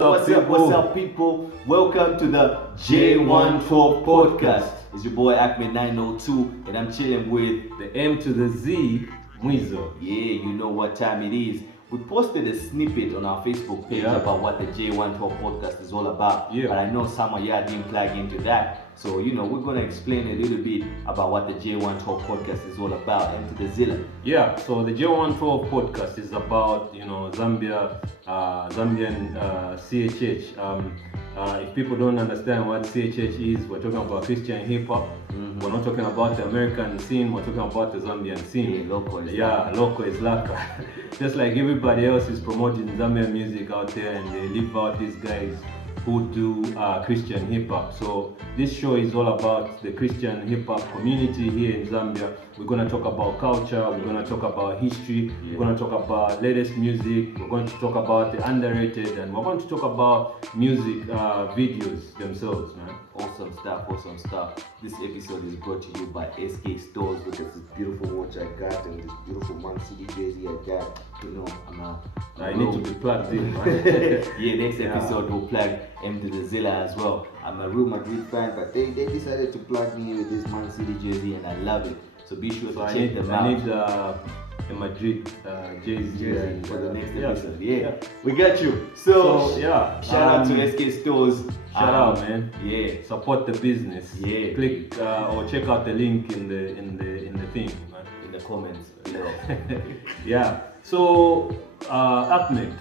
What's up, people? Welcome to the J12 Podcast. It's your boy Mpene Nokutali, and I'm chilling with The M to the Z, Mwizo. Yeah, you know what time it is. We posted a snippet on our Facebook page about what the J12 Podcast is all about. Yeah. But I know some of y'all didn't plug into that. So, we're going to explain a little bit about what the J12 Podcast is all about. And to the Zilla. Yeah, so the J12 Podcast is about, Zambia, Zambian CHH. If people don't understand what CHH is, we're talking about Christian Hip Hop. Mm-hmm. We're not talking about the American scene, we're talking about the Zambian scene. Local is laka. Just like everybody else is promoting Zambian music out there, and they leave out these guys who do Christian hip hop. So this show is all about the Christian hip hop community here in Zambia. We're going to talk about culture, we're going to talk about history, we're going to talk about latest music, we're going to talk about the underrated, and we're going to talk about music videos themselves, man. Awesome stuff. This episode is brought to you by SK Stores. Look at this beautiful watch I got and this beautiful Man City jersey I got. I need to be plugged in, man. Next episode we'll plug M to the Zilla as well. I'm a Real Madrid fan, but they decided to plug me with this Man City jersey and I love it. So be sure to check them out. I need a Madrid jersey for the next episode. Yeah, we got you. So shout out to SK Stores. Shout out, man. Yeah, support the business. Yeah, click or check out the link in the thing, man. In the comments below. Yeah. So Ahmed,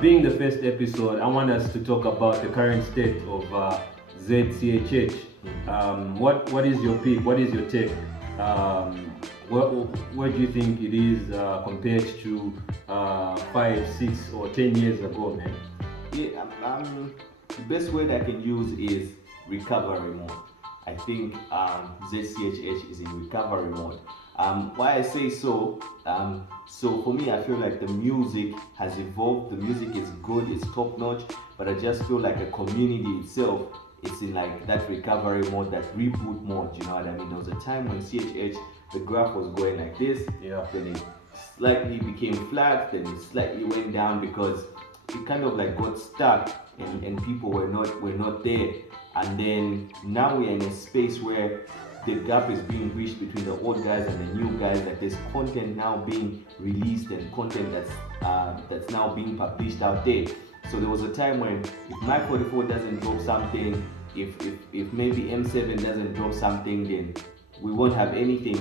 being the first episode, I want us to talk about the current state of ZCHH. What is your pick? What is your take? Where do you think it is compared to 5, 6, or 10 years ago, man? The best word I can use is recovery mode. I think ZCHH is in recovery mode. Why I say so? So for me, I feel like the music has evolved. The music is good, it's top notch, but I just feel like the community itself is in like that recovery mode, that reboot mode. You know what I mean? There was a time when CHH, the graph was going like this. Then it slightly became flat. Then it slightly went down because it kind of like got stuck, and people were not there. And then now we're in a space where the gap is being bridged between the old guys and the new guys. Like there's content now being released and content that's now being published out there. So there was a time when if Mike 44 doesn't drop something, if maybe M7 doesn't drop something, then we won't have anything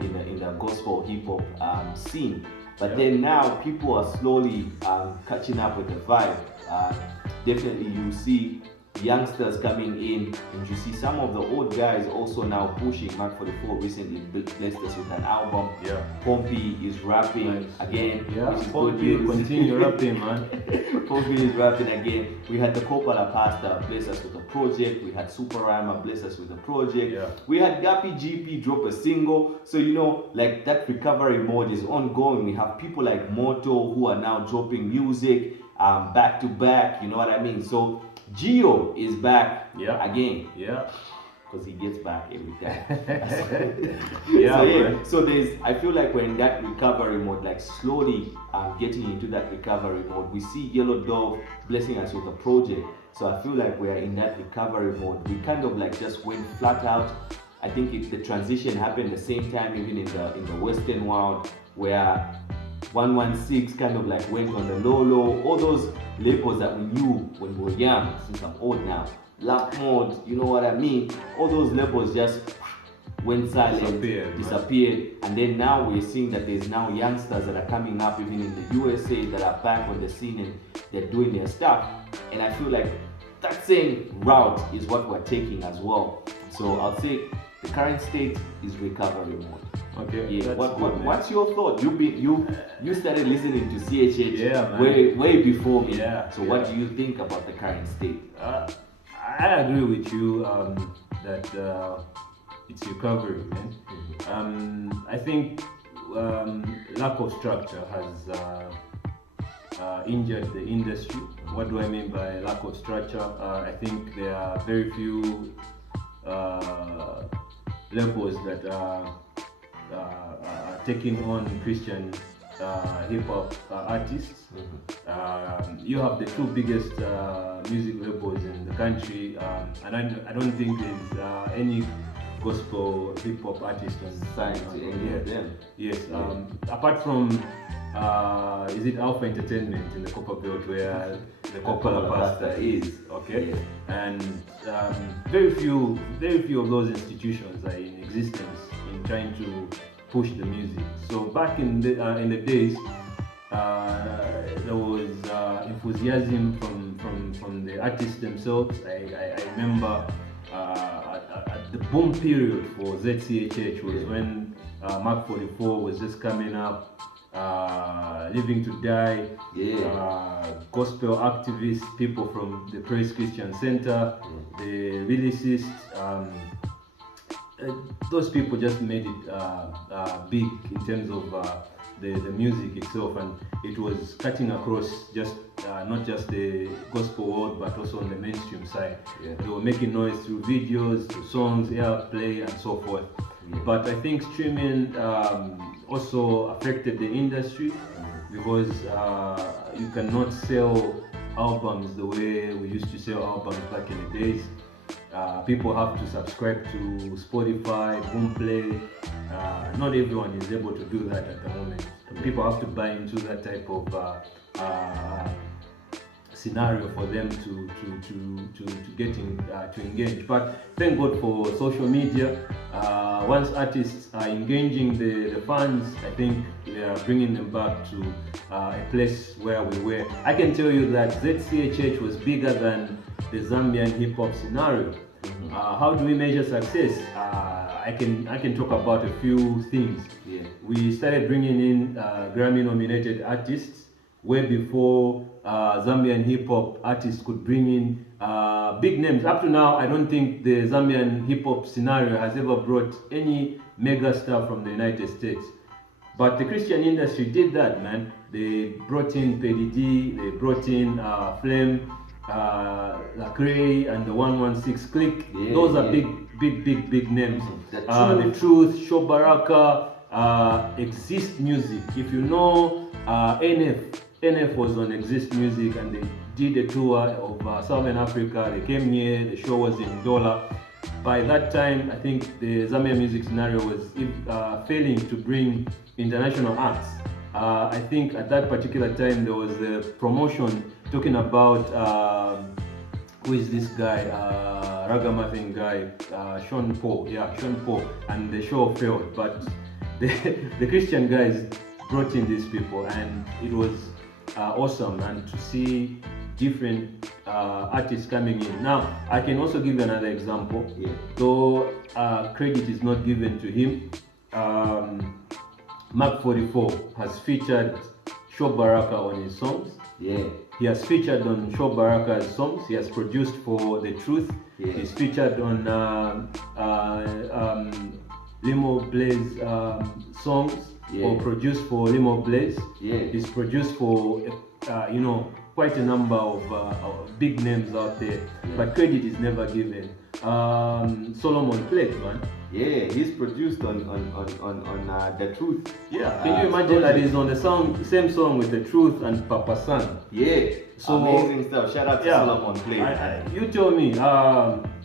in the gospel hip hop scene. But then now people are slowly catching up with the vibe. Definitely you see youngsters coming in, and you see some of the old guys also now pushing. Mark 44 recently blessed us with an album. Pompey is rapping again, which is good news. Continue rapping, man. Pompey is rapping again. We had the Coppola Pastor bless us with a project. We had Super Rhymer bless us with a project. We had Gappy GP drop a single. So like that recovery mode is ongoing. We have people like Moto who are now dropping music back to back. You know what I mean? So Gio is back again. Because he gets back every time. So I feel like we're in that recovery mode, like slowly getting into that recovery mode. We see Yellow Dove blessing us with a project. So I feel like we're in that recovery mode. We kind of like just went flat out. I think the transition happened the same time even in the Western world, where 116 kind of like went on the low. All those labels that we knew when we were young, since I'm old now, Lap Mode, you know what I mean? All those labels just went silent, disappeared. And then now we're seeing that there's now youngsters that are coming up even in the USA that are back on the scene and they're doing their stuff. And I feel like that same route is what we're taking as well. So I'll say the current state is recovery mode. Okay. What's your thought? You started listening to CHH way before me. So what do you think about the current state? I agree with you that it's recovery, man. Mm-hmm. I think lack of structure has injured the industry. What do I mean by lack of structure? I think there are very few labels that are taking on Christian hip hop artists. You have the two biggest music labels in the country, and I don't think there's any gospel hip hop artist Signed to any of them. Yes, apart from is it Alpha Entertainment in the Copper Belt where the Coppola pastor is, okay? Yeah. And very few of those institutions are in existence in trying to push the music. So back in the days, there was enthusiasm from the artists themselves. I remember the boom period for ZCHH was when Mark 44 was just coming up. Living to Die, gospel activists, people from the Praise Christian Center, the lyricists, those people just made it big in terms of the music itself, and it was cutting across just not just the gospel world but also on the mainstream side. They were making noise through videos, through songs, airplay, and so forth. But I think streaming also affected the industry because you cannot sell albums the way we used to sell albums back in the days. People have to subscribe to Spotify, Boomplay. Not everyone is able to do that at the moment. People have to buy into that type of scenario for them to get to engage. But thank God for social media. Once artists are engaging the fans, I think they are bringing them back to a place where we were. I can tell you that ZCHH was bigger than the Zambian hip hop scenario. How do we measure success? I can talk about a few things. We started bringing in Grammy-nominated artists way before Zambian hip hop artists could bring in big names. Up to now, I don't think the Zambian hip hop scenario has ever brought any mega star from the United States. But the Christian industry did that, man. They brought in PDD, they brought in Flame, Lecrae, and the 116 Click. Those are big names. The Truth, Shobaraka, Exist Music. If you know NF was on Exist Music and they did a tour of Southern Africa. They came here, the show was in Dollar. By that time, I think the Zambian music scenario was failing to bring international acts. I think at that particular time there was a promotion talking about who is this guy, Ragamuffin guy, Sean Paul, and the show failed. But the Christian guys brought in these people, and it was awesome, and to see different artists coming in. Now, I can also give another example, though credit is not given to him. Mark 44 has featured Shobaraka on his songs. He has featured on Shobaraka's songs. He has produced for The Truth. He's featured on Limo Blaze songs, or produced for Limo Blaze. He's produced for quite a number of big names out there, but credit is never given. Solomon Plate, man. He's produced on The Truth. Can you imagine that he's on the same song with The Truth and Papa San? So amazing stuff. Shout out to Solomon Plate. You tell me,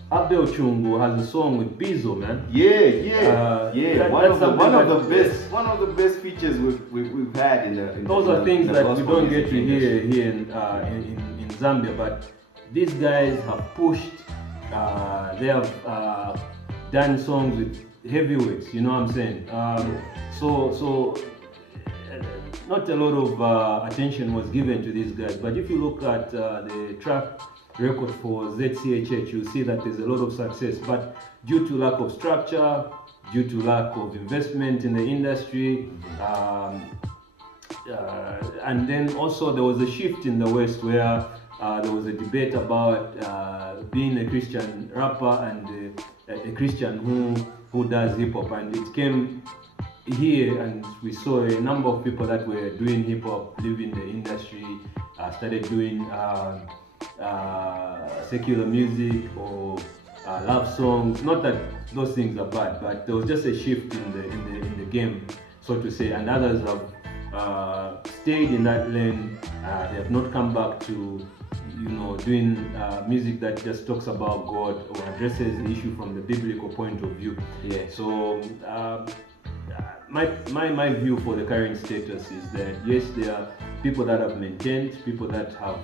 Abel Chungu has a song with Bizo, man. One of the best features we've had in those are things that we don't get to hear here in Zambia, but these guys have pushed. They have done songs with heavyweights. You know what I'm saying? So not a lot of attention was given to these guys. But if you look at the track record for ZCHH, you'll see that there's a lot of success. But due to lack of structure, due to lack of investment in the industry, and then also there was a shift in the West where there was a debate about being a Christian rapper and a Christian who does hip hop, and it came here and we saw a number of people that were doing hip hop, leaving the industry, started doing secular music or love songs. Not that those things are bad, but there was just a shift in the game, so to say, and others have stayed in that lane. They have not come back to, doing music that just talks about God or addresses the issue from the biblical point of view. Yeah. So my view for the current status is that yes, there are people that have maintained, people that have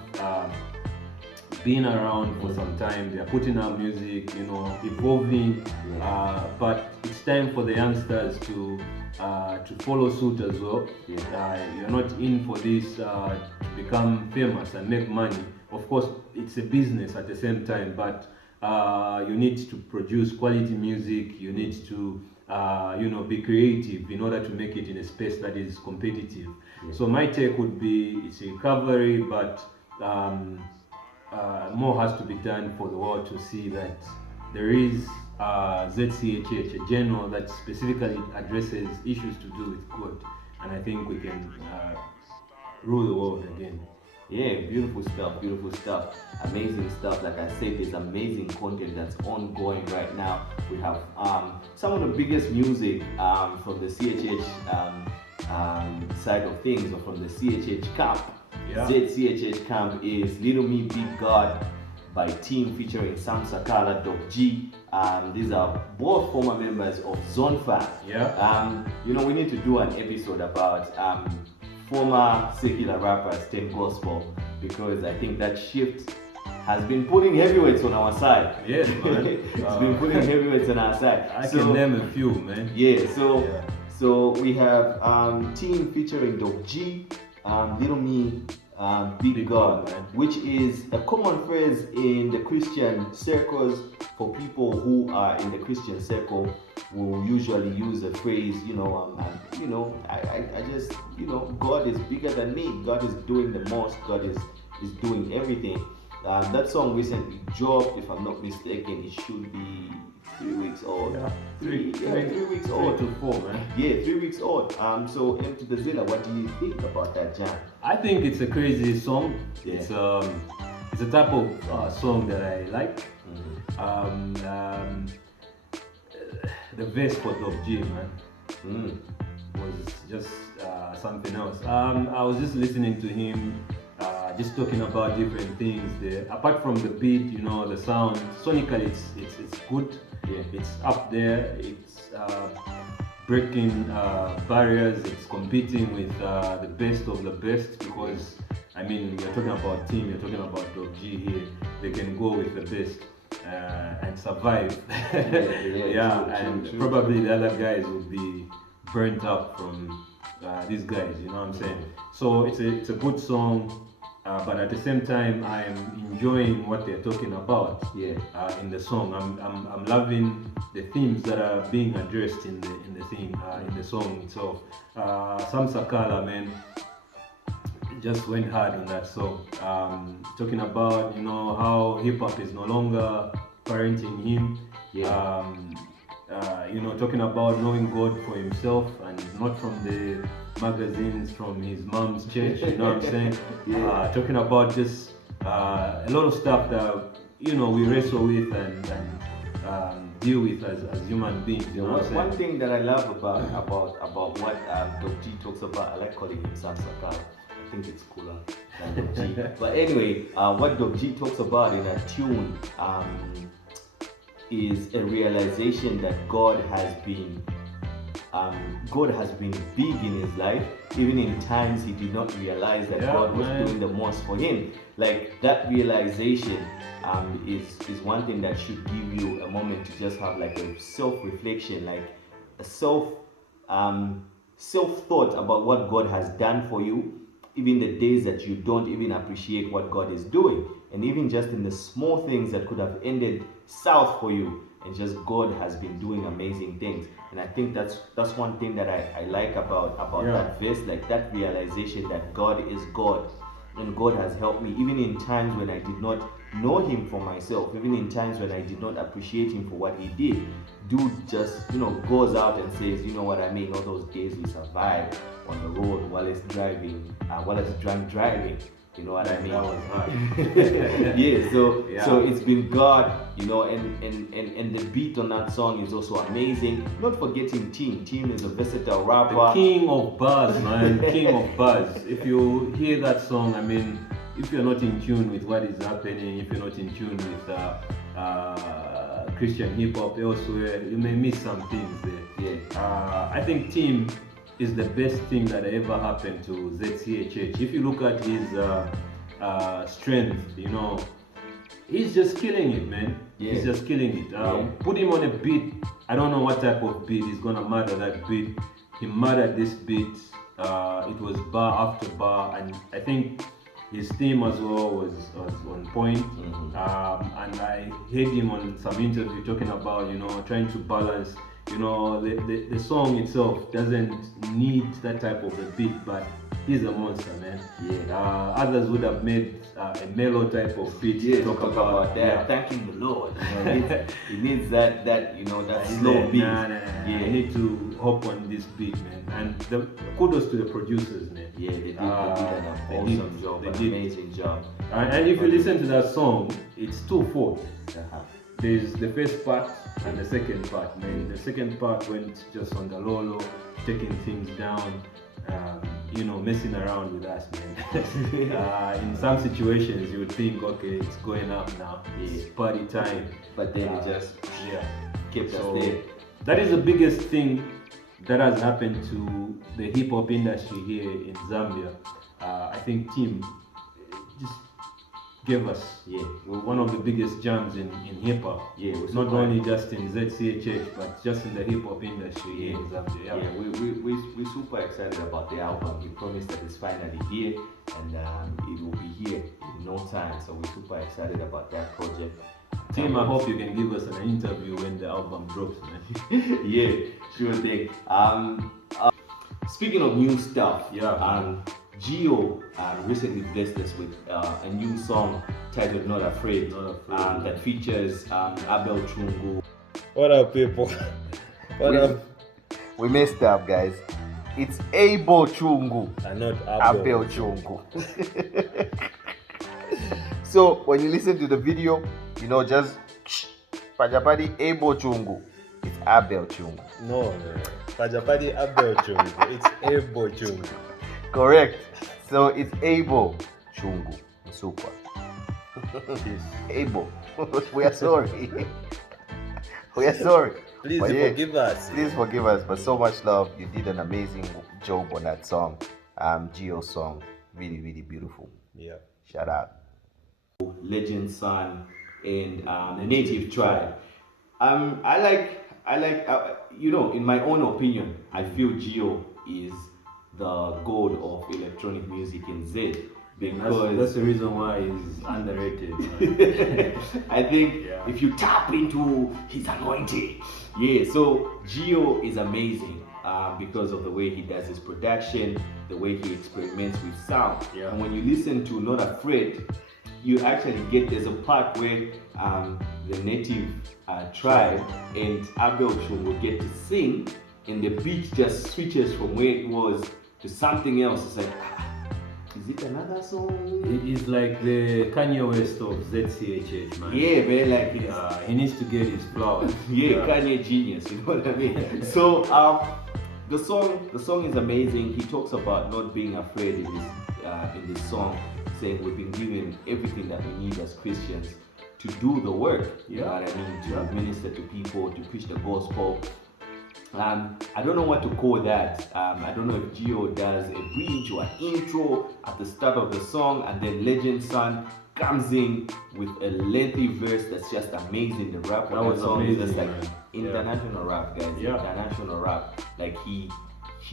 been around for some time. They are putting out music, evolving. But it's time for the youngsters to follow suit as well. You're not in for this to become famous and make money. Of course, it's a business at the same time, but you need to produce quality music. You need to be creative in order to make it in a space that is competitive. So my take would be it's a recovery, but more has to be done for the world to see that there is ZCHH, a journal that specifically addresses issues to do with God, and I think we can rule the world again. Yeah, beautiful stuff, amazing stuff. Like I said, there's amazing content that's ongoing right now. We have some of the biggest music from the CHH side of things, or from the CHH camp. ZCHH camp is Little Me Big God by Team featuring Sam Sakala, Doc G. These are both former members of Zone 5. We need to do an episode about former secular rappers turn gospel, because I think that shift has been putting heavyweights on our side. Yes, man. It's been putting heavyweights on our side. I can name a few, man. So we have Team featuring Doc G, Little Me Big God, which is a common phrase in the Christian circles. For people who are in the Christian circle, will usually use the phrase, I just, God is bigger than me. God is doing the most. God is doing everything. That song recently dropped, if I'm not mistaken. It should be 3 weeks old. 3 weeks old. 3 to 4, man. Yeah, 3 weeks old. So into the Zilla, what do you think about that, Jan? I think it's a crazy song. Yeah. It's a type of song that I like. The verse for Doc G, man, was just something else. I was just listening to him, just talking about different things there. Apart from the beat, the sound, sonically it's good. It's up there. It's breaking barriers. It's competing with the best of the best, because you're talking about Team, you're talking about Doc G here. They can go with the best and survive. True. Probably the other guys will be burnt up from these guys. You know what I'm saying? So it's a good song. But at the same time, I'm enjoying what they're talking about in the song. I'm loving the themes that are being addressed in the song itself. Sam Sakala, man, just went hard on that song. Talking about how hip hop is no longer parenting him. Talking about knowing God for himself and not from the magazines from his mom's church, you know what I'm saying? Talking about just a lot of stuff that we wrestle with and deal with as human beings. You know what I'm saying? One thing that I love about what Doc G talks about, I like calling him Sam Sakala. I think it's cooler than Doc G. But anyway, what Doc G talks about in a tune is a realization that God has been big in his life, even in times he did not realize that God was doing the most for him. Like, that realization is one thing that should give you a moment to just have like a self-reflection, like a self-thought about what God has done for you, even the days that you don't even appreciate what God is doing, and even just in the small things that could have ended south for you, and just God has been doing amazing things. And I think that's one thing that I like about that verse, like that realization that God is God, and God has helped me even in times when I did not know him for myself, even in times when I did not appreciate him for what he did. Dude just goes out and says, all those days we survived on the road while it's driving, while it's drunk driving, You know what I mean? That was hard. Yeah, so Yeah. so it's been God, you know, and the beat on that song is also amazing. Not forgetting Team. Team is a versatile rapper. The king of bars, man. King of bars. If you hear that song, I mean, if you're not in tune with what is happening, if you're not in tune with Christian hip hop elsewhere, you may miss some things there. Yeah. I think Team is the best thing that ever happened to ZCHH. If you look at his strength, you know, he's just killing it, man. Yeah. He's just killing it. Put him on a beat. I don't know what type of beat he's gonna murder that beat. He murdered this beat. It was bar after bar, and I think his theme as well was on point. And I heard him on some interview talking about, you know, trying to balance. You know, the song itself doesn't need that type of a beat, but he's a monster, man. Yeah. Others would have made a mellow type of beat Yeah, to talk about that. Yeah. Thanking the Lord. You know, it needs that you know, that slow beat. Nah. Yeah. I need to hop on this beat, man. And kudos to the producers, man. Yeah, they did an awesome job, an amazing job. And if you listen to that song, it's twofold. Uh-huh. There's the first part and the second part, man. The second part went just on the low, taking things down, you know, messing around with us, man. In some situations, you would think, okay, it's going up now, it's party time. But then it just kept us there. That is the biggest thing that has happened to the hip hop industry here in Zambia. I think Team just gave us one of the biggest jams in hip hop. Yeah, not only just in ZCHH, but just in the hip hop industry here in Zambia. Yeah, we're super excited about the album. He promised that it's finally here, and it will be here in no time. So we're super excited about that project. Team, I hope you can give us an interview when the album drops, man. Yeah, sure thing. Speaking of new stuff, Gio recently blessed us with a new song titled Not Afraid, that features Abel Chungu. What up, people? What up? We messed up, guys. It's Abel Chungu. And not Abel Chungu. So when you listen to the video, you know, just Pajapadi Abel Chungu. It's Abel Chungu. No. Pajapadi Abel Chungu. It's Abel Chungu. Correct. So it's Abel Chungu. Super. Abel. We are sorry. We are sorry. Please forgive us. Please forgive us. But so much love. You did an amazing job on that song. Gio's song. Really, really beautiful. Yeah. Shout out. Legend Son and the Native Tribe. I like you know, in my own opinion, I feel Gio is the god of electronic music in Z, because that's the reason why he's underrated. I think if you tap into his anointing, so Gio is amazing because of the way he does his production, the way he experiments with sound. And when you listen to Not Afraid, you actually get, there's a part where the Native tribe and Abel Chungu get to sing, and the beat just switches from where it was to something else. It's like, is it another song? He's like the Kanye West of ZCHH, man. Yeah, man, like he needs to get his flowers. Kanye genius, you know what I mean? So the song is amazing. He talks about not being afraid in this song, saying we've been given everything that we need as Christians to do the work. You know what I mean? To minister to people, to preach the gospel. I don't know what to call that. I don't know if Gio does a bridge or an intro at the start of the song, and then Legend Son comes in with a lengthy verse that's just amazing. The rap on that song is just like international rap, guys. International rap. Like he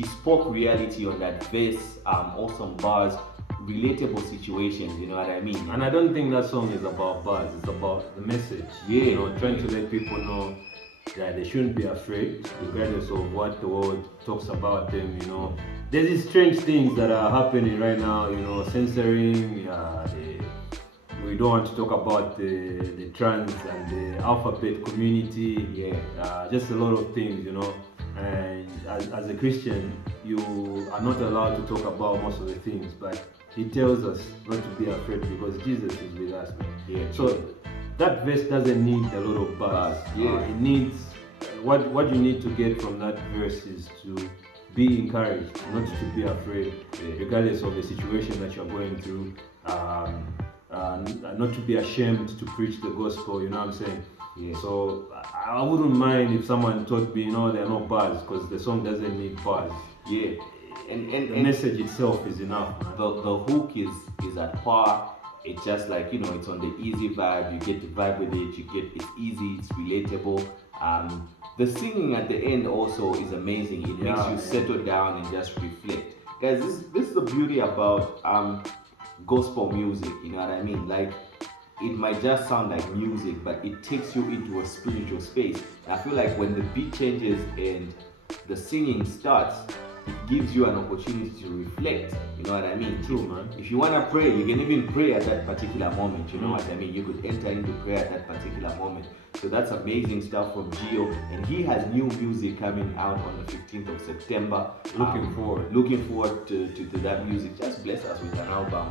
spoke reality on that verse. Awesome bars, relatable situations. You know what I mean? And I don't think that song is about bars. It's about the message. You know, trying to let people know that they shouldn't be afraid, regardless of what the world talks about them. You know, there's these strange things that are happening right now. You know, censoring. We don't want to talk about the trans and the alphabet community. Just a lot of things. You know, and as a Christian, you are not allowed to talk about most of the things. But he tells us not to be afraid because Jesus is with us, man. Yeah. So that verse doesn't need a lot of buzz. It needs what you need to get from that verse is to be encouraged, not to be afraid, regardless of the situation that you're going through. Not to be ashamed to preach the gospel. You know what I'm saying? Yeah. So I wouldn't mind if someone told me, there are no bars, because the song doesn't need bars. Yeah. And the message itself is enough, man. The hook is at par. It's just like, it's on the easy vibe. You get the vibe with it. It's easy. It's relatable. The singing at the end also is amazing. It makes you settle down and just reflect. Guys, this is the beauty about gospel music. You know what I mean? Like, it might just sound like music, but it takes you into a spiritual space. And I feel like when the beat changes and the singing starts, it gives you an opportunity to reflect. You know what I mean? True, man. If you want to pray, you can even pray at that particular moment. You know what I mean? You could enter into prayer at that particular moment. So that's amazing stuff from Gio. And he has new music coming out on the 15th of September. Looking forward to that music. Just bless us with an album,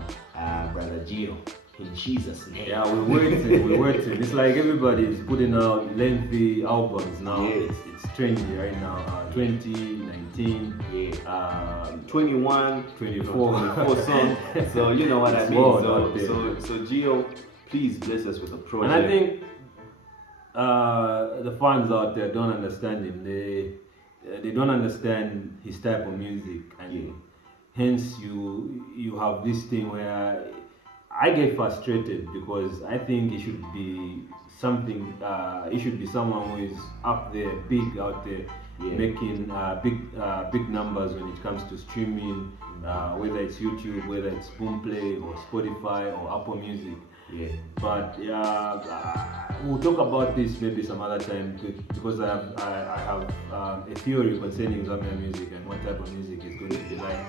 Brother Gio. In Jesus' name. Yeah, we're waiting. It's like everybody's putting out lengthy albums now. Yeah. It's trendy right now. 2019. Yeah. 21, 24 songs. So you know what I mean. So Gio, please bless us with a project. And I think the fans out there don't understand him. They don't understand his type of music, and hence you have this thing where I get frustrated because I think it should be something. It should be someone who is up there, big out there, making big numbers when it comes to streaming, whether it's YouTube, whether it's Boomplay or Spotify or Apple Music. Yeah. But we'll talk about this maybe some other time because I have a theory concerning Zambian music and what type of music is going to be like.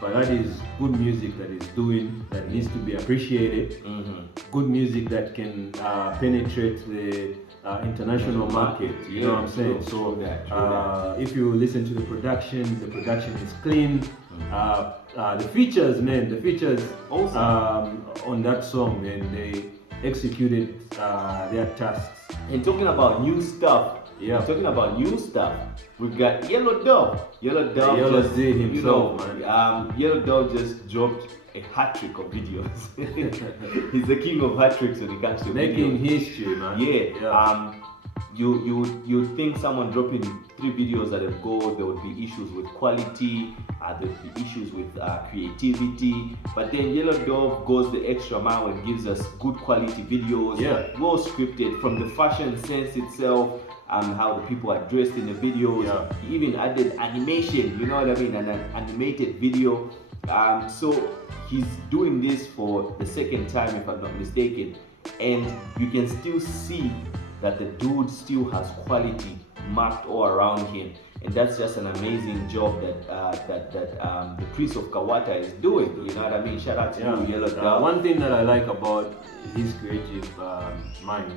But that is good music that needs to be appreciated. Mm-hmm. Good music that can penetrate the international market. You know what I'm saying? So if you listen to the production is clean. The features awesome. On that song, man, they executed their tasks. And talking about new stuff. We've got Yellow Dove. Yellow just did himself, man. Yellow Dove just dropped a hat trick of videos. He's the king of hat tricks when it comes to making videos. history, man. Yeah. You think someone dropping 3 videos that will go, there would be issues with quality, there would be issues with creativity, but then Yellow Dove goes the extra mile and gives us good quality videos, well scripted, from the fashion sense itself, how the people are dressed in the videos. He even added animation, you know what I mean, an animated video. So he's doing this for the second time, if I'm not mistaken, and you can still see that the dude still has quality marked all around him, and that's just an amazing job that the Prince of Kawata is doing. You know what I mean? Shout out to you, Yellow Dove. One thing that I like about his creative mind,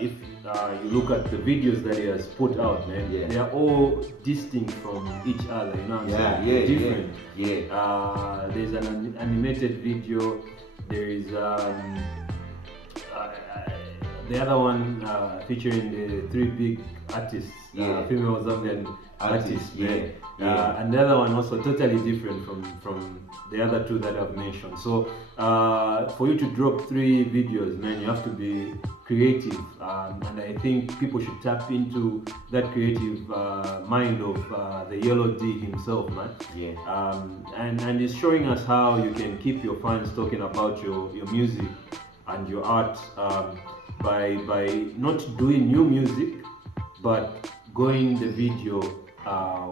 if you look at the videos that he has put out, man, they are all distinct from each other. You know what I'm saying? Different. There's an animated video. There is the other one featuring the 3 big artists, female Zambian artists. And the other one also totally different from the other 2 that I've mentioned. So for you to drop 3 videos, man, you have to be creative, and I think people should tap into that creative mind of the Yellow D himself, man. And it's showing us how you can keep your fans talking about your music and your art by not doing new music, but going the video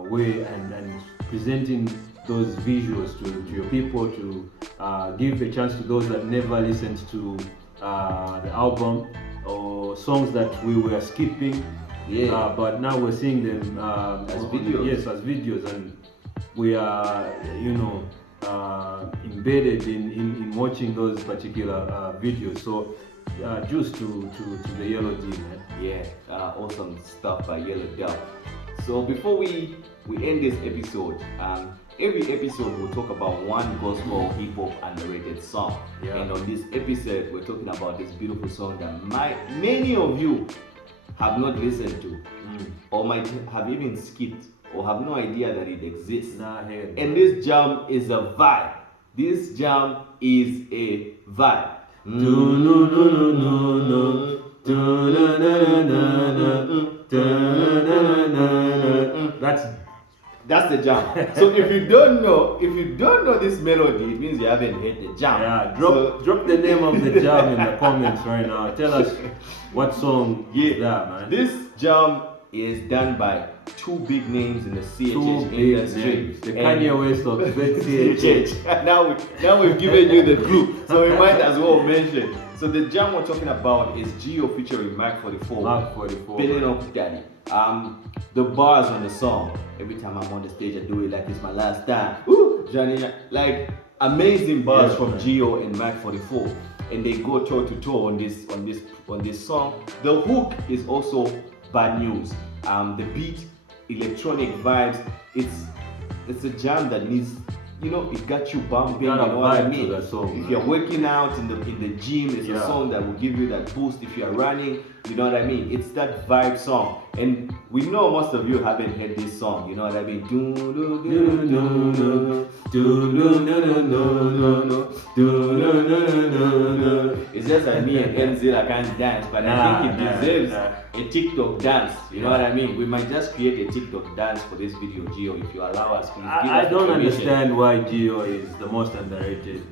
way and presenting those visuals to your people, to give a chance to those that never listened to the album or songs that we were skipping, but now we're seeing them as videos. As videos, and we are embedded in watching those particular videos. So juice to the Yellow D, man. Awesome stuff by Yellow Dove. So before we end this episode, every episode we'll talk about one gospel hip hop underrated song. Yeah. And on this episode, we're talking about this beautiful song that many of you have not listened to, or might have even skipped, or have no idea that it exists. And this jam is a vibe. This jam is a vibe. That's the jam. So if you don't know this melody, it means you haven't heard the jam. Yeah, drop the name of the jam in the comments right now. Tell us what song is that, man. This jam is done by two big names in the CHH industry. The Kanye West of CHH. now we've given you the clue, so we might as well mention. So the jam we're talking about is Gio featuring Mark 44. Mpene Nokutali. The bars on the song. Every time I'm on the stage, I do it like it's my last time. Ooh, Johnny, like amazing bars from Gio and Mark 44, and they go toe to toe on this song. The hook is also bad news. The beat, electronic vibes. It's a jam that needs, it got you bumping. You know what I mean? If you're working out in the gym, it's a song that will give you that boost. If you're running, you know what I mean? It's that vibe song. And we know most of you haven't heard this song. You know what I mean? It's just like me and NZ, I can't dance, but I think it deserves a TikTok dance. You know what I mean? We might just create a TikTok dance for this video, Gio, if you allow us. Please give us I don't understand why Gio is the most underrated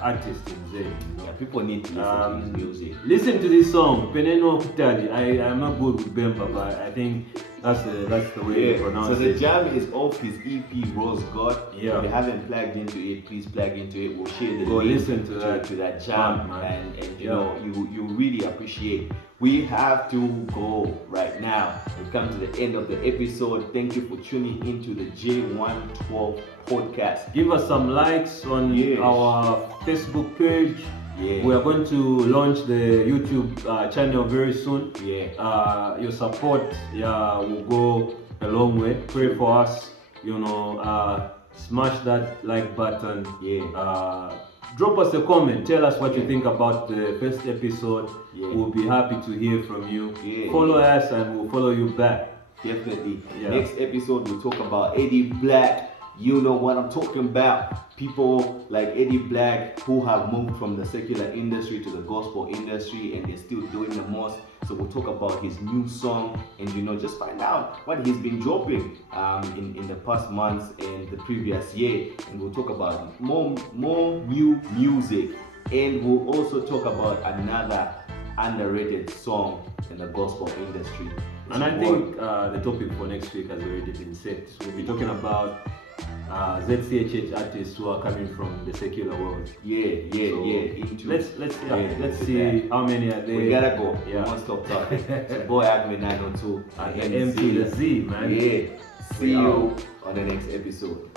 artist in Zambia. Yeah, people need to listen to his music. Listen to this song, Mpene Nokutali. I'm not good with Bemba, but I think that's the way to pronounce it. So the jam is off his EP Rose God. Yeah. If you haven't plugged into it, please plug into it. We'll share the link listen to that jam, and you really appreciate. We have to go right now. We've come to the end of the episode. Thank you for tuning into the J112 podcast. Give us some likes on our Facebook page. Yeah. We are going to launch the YouTube channel very soon. Yeah. Your support will go a long way. Pray for us. Smash that like button. Yeah. Drop us a comment. Tell us what you think about the first episode. Yeah. We'll be happy to hear from you. Yeah. Follow us and we'll follow you back. Definitely. Yeah. Next episode we'll talk about Eddie Black. You know what I'm talking about. People like Eddie Black who have moved from the secular industry to the gospel industry, and they're still doing the most. So we'll talk about his new song and just find out what he's been dropping in the past months and the previous year. And we'll talk about more new music, and we'll also talk about another underrated song in the gospel industry. And I think the topic for next week has already been set. We'll be talking about ZCHH artists who are coming from the secular world. Let's see how many are there. We gotta go. Yeah. We won't stop talking. So boy, Mpene 902 and M to the Z, man. Yeah. See you on the next episode.